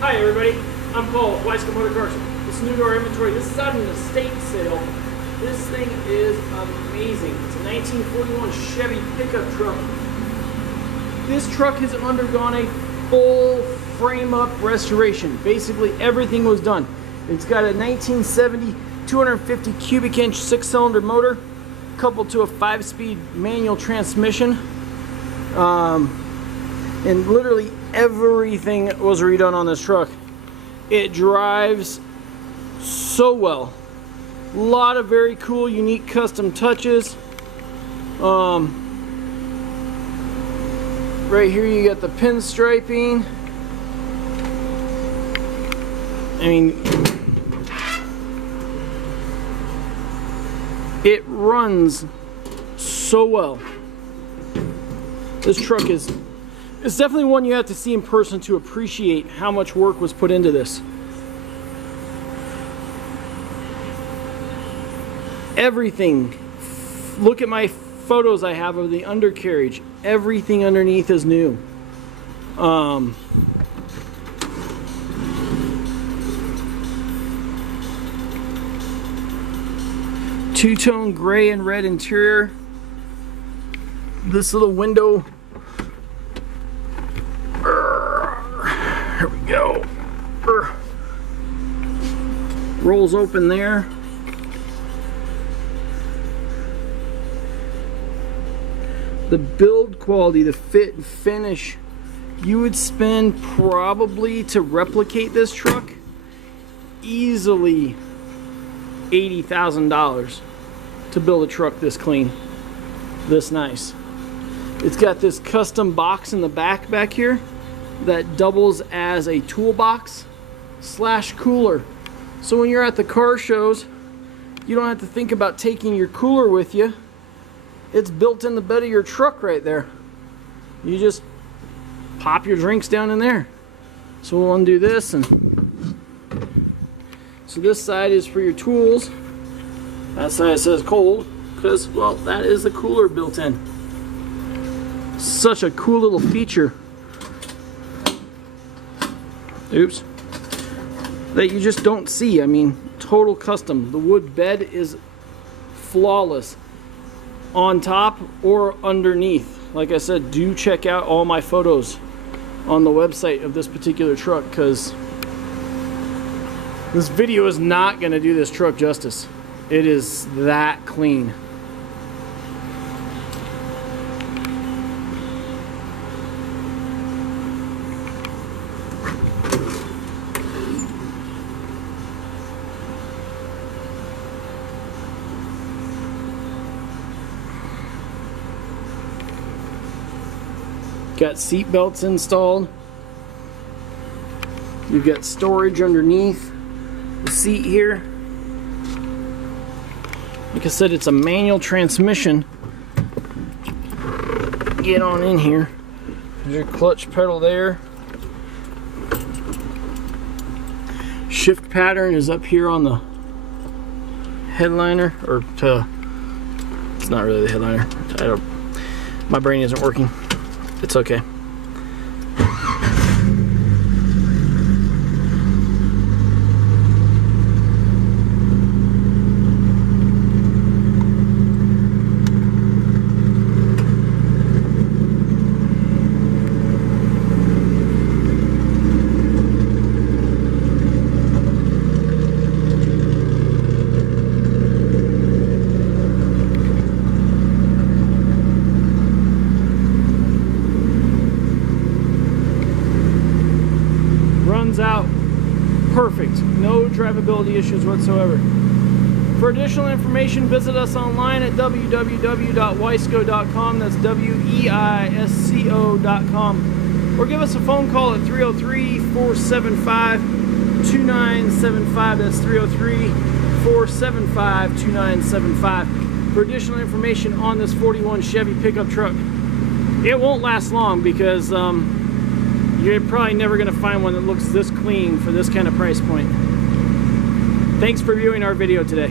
Hi everybody, I'm Paul with Weisko Motor Cars. It's new to our inventory. This is out an estate sale. This thing is amazing. It's a 1941 Chevy pickup truck. This truck has undergone a full frame-up restoration. Basically everything was done. It's got a 1970 250 cubic inch 6-cylinder motor coupled to a 5-speed manual transmission. And literally everything was redone on this truck. It drives so well. A lot of very cool, unique custom touches. Right here you got the pinstriping. I mean, it runs so well. This truck is, it's definitely one you have to see in person to appreciate how much work was put into this. Everything, look at my photos I have of the undercarriage. Everything underneath is new. Two-tone gray and red interior. This little window, here we go, rolls open there. The build quality, the fit and finish, you would spend probably to replicate this truck easily $80,000 to build a truck this clean, this nice. It's got this custom box in the back here that doubles as a toolbox slash cooler. So when you're at the car shows, you don't have to think about taking your cooler with you. It's built in the bed of your truck right there. You just pop your drinks down in there. So we'll undo this, and so this side is for your tools. That side says cold because, well, that is the cooler built in. Such a cool little feature. Oops. That you just don't see. I mean, total custom. The wood bed is flawless on top or underneath. Like I said, do check out all my photos on the website of this particular truck, because this video is not going to do this truck justice. It is that clean. Got seat belts installed. You've got storage underneath the seat here. Like I said, it's a manual transmission. Get on in here. There's your clutch pedal there. Shift pattern is up here on the headliner, or it's not really the headliner. My brain isn't working. It's okay. Runs out perfect, no drivability issues whatsoever. For additional information, visit us online at www.weisko.com. That's WEISCO.com, or give us a phone call at 303-475-2975. That's 303-475-2975 for additional information on this 41 Chevy pickup truck. It won't last long because you're probably never going to find one that looks this clean for this kind of price point. Thanks for viewing our video today.